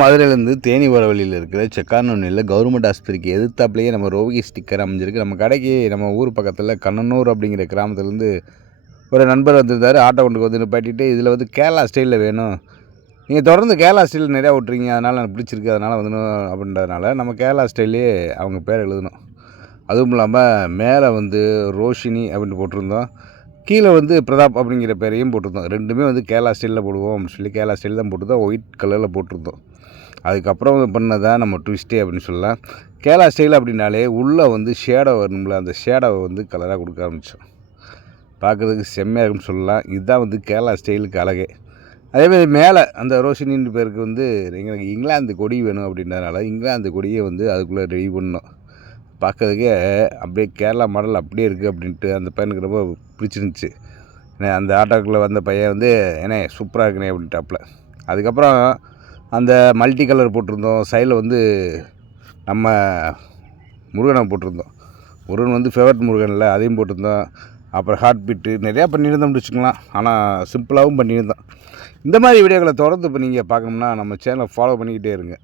மதுரையிலேருந்து தேனி வர வழியில் இருக்கிற செக்கானூரில் கவர்மெண்ட் ஆஸ்பத்திரிக்கு எதிர்த்தாப்புலேயே நம்ம ரோகி ஸ்டிக்கர் அமைஞ்சிருக்கு. நம்ம கடைக்கு நம்ம ஊர் பக்கத்தில் கண்ணனூர் அப்படிங்கிற கிராமத்துலேருந்து ஒரு நண்பர் வந்திருந்தார். ஆட்டோ கொண்டு வந்து நிப்பாட்டிட்டு, இதில் வந்து கேரளா ஸ்டைலில் வேணும், நீங்கள் தொடர்ந்து கேரளா ஸ்டைலில் நிறையா விட்றீங்க, அதனால் எனக்கு பிடிச்சிருக்கு, அதனால் வந்துடும் அப்படின்றதுனால நம்ம கேரளா ஸ்டைல்லே அவங்க பேர் எழுதணும். அதுவும் இல்லாமல் மேலே வந்து ரோஷினி அப்படின்னு போட்டிருந்தோம், கீழே வந்து பிரதாப் அப்படிங்கிற பேரையும் போட்டிருந்தோம். ரெண்டுமே வந்து கேரளா ஸ்டைலில் போடுவோம் அப்படின்னு சொல்லி கேரளா ஸ்டைல் தான் போட்டிருந்தோம். ஒயிட் கலரில் போட்டிருந்தோம். அதுக்கப்புறம் பண்ணதான் நம்ம ட்விஸ்ட்டே அப்படின்னு சொல்லலாம். கேரளா ஸ்டைல் அப்படின்னாலே உள்ளே வந்து ஷேடோ வரணும்ல, அந்த ஷேடோவை வந்து கலராக கொடுக்க ஆரம்பித்தோம். பார்க்குறதுக்கு செம்மையாக இருக்குன்னு சொல்லலாம். இதுதான் வந்து கேரளா ஸ்டைலுக்கு அழகே. அதேமாதிரி மேலே அந்த ரோஷினின்னு பேருக்கு வந்து எங்களுக்கு இங்கிலாந்து கொடி வேணும் அப்படின்றதுனால இங்கிலாந்து கொடியை வந்து அதுக்குள்ளே ரெடி பண்ணோம். பார்க்கறதுக்கே அப்படியே கேரளா மாடல் அப்படியே இருக்குது அப்படின்ட்டு அந்த பையனுக்கு ரொம்ப பிடிச்சிருந்துச்சி. ஏன்னா அந்த ஆட்டோக்குள்ளே வந்த பையன் வந்து ஏன்னா சூப்பராக இருக்குனே அப்படின்ட்டாப்புல. அதுக்கப்புறம் அந்த மல்டி கலர் போட்டிருந்தோம். சைடில் வந்து நம்ம முருகனை போட்டிருந்தோம். முருகன் வந்து ஃபேவரட் முருகனில் அதையும் போட்டிருந்தோம். அப்புறம் ஹார்ட் பீட்டு நிறையா பண்ணியிருந்தோம்னு வச்சுக்கலாம். ஆனால் சிம்பிளாகவும் பண்ணியிருந்தோம். இந்த மாதிரி வீடியோக்களை தொடர்ந்து இப்போ நீங்கள் பார்க்கணும்னா நம்ம சேனலை ஃபாலோ பண்ணிக்கிட்டே இருங்க.